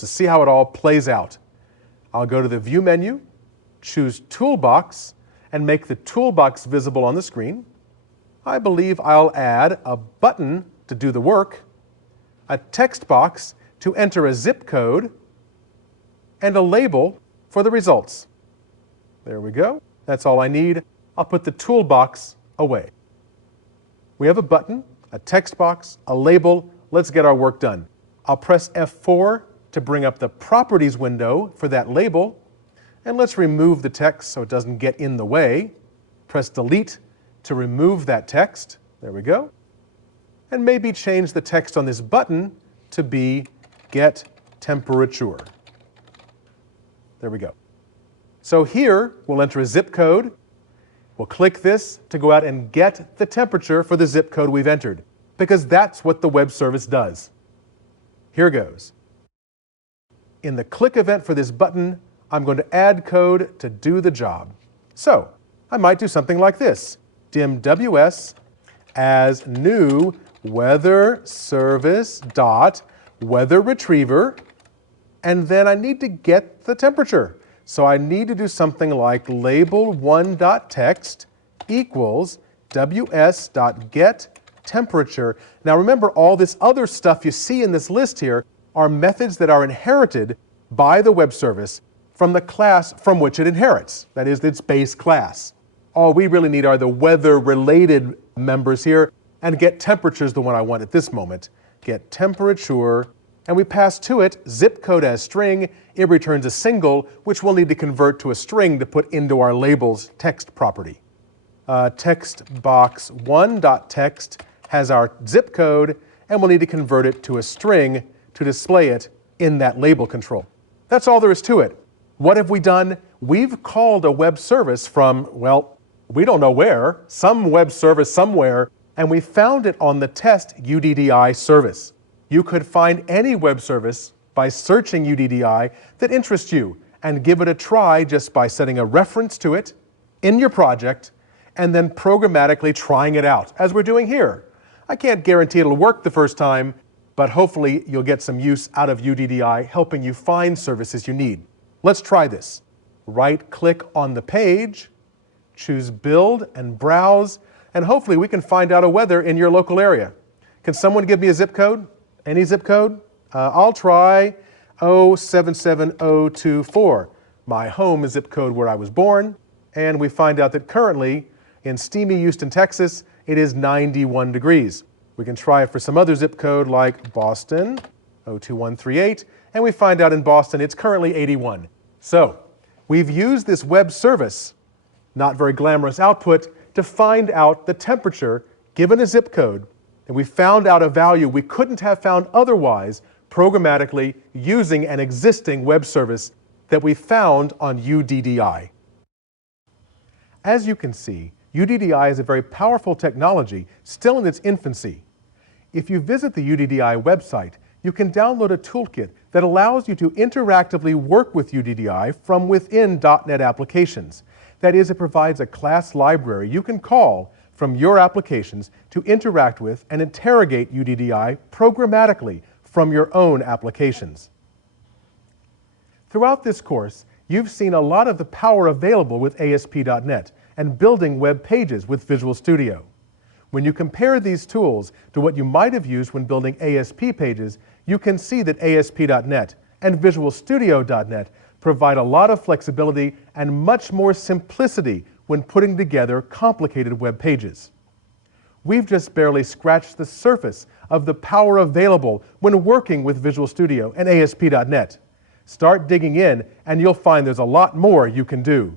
to see how it all plays out. I'll go to the View menu, choose Toolbox, and make the toolbox visible on the screen. I believe I'll add a button to do the work, a text box to enter a zip code, and a label for the results. There we go. That's all I need. I'll put the toolbox away. We have a button, a text box, a label. Let's get our work done. I'll press F4 to bring up the Properties window for that label. And let's remove the text so it doesn't get in the way. Press Delete to remove that text. There we go. And maybe change the text on this button to be Get Temperature. There we go. So here, we'll enter a zip code. We'll click this to go out and get the temperature for the zip code we've entered, because that's what the web service does. Here goes. In the click event for this button, I'm going to add code to do the job. So I might do something like this. Dim WS as new weather service dot weather retriever, and then I need to get the temperature. So I need to do something like label1.text equals ws.getTemperature. Now remember, all this other stuff you see in this list here are methods that are inherited by the web service from the class from which it inherits. That is, its base class. All we really need are the weather-related members here, and getTemperature is the one I want at this moment. GetTemperature, and we pass to it zip code as string. It returns a single, which we'll need to convert to a string to put into our label's text property. Textbox1.text has our zip code, and we'll need to convert it to a string to display it in that label control. That's all there is to it. What have we done? We've called a web service from, well, we don't know where, some web service somewhere, and we found it on the test UDDI service. You could find any web service by searching UDDI that interests you and give it a try just by setting a reference to it in your project and then programmatically trying it out, as we're doing here. I can't guarantee it'll work the first time, but hopefully you'll get some use out of UDDI helping you find services you need. Let's try this. Right-click on the page, choose Build and Browse, and hopefully we can find out a weather in your local area. Can someone give me a zip code? Any zip code? I'll try 077024. My home zip code where I was born, and we find out that currently in steamy Houston, Texas, it is 91 degrees. We can try it for some other zip code like Boston, 02138, and we find out in Boston it's currently 81. So we've used this web service, not very glamorous output, to find out the temperature given a zip code, and we found out a value we couldn't have found otherwise programmatically using an existing web service that we found on UDDI. As you can see, UDDI is a very powerful technology still in its infancy. If you visit the UDDI website, you can download a toolkit that allows you to interactively work with UDDI from within .NET applications. That is, it provides a class library you can call from your applications to interact with and interrogate UDDI programmatically from your own applications. Throughout this course, you've seen a lot of the power available with ASP.NET and building web pages with Visual Studio. When you compare these tools to what you might have used when building ASP pages, you can see that ASP.NET and Visual Studio.NET provide a lot of flexibility and much more simplicity when putting together complicated web pages. We've just barely scratched the surface of the power available when working with Visual Studio and ASP.NET. Start digging in and you'll find there's a lot more you can do.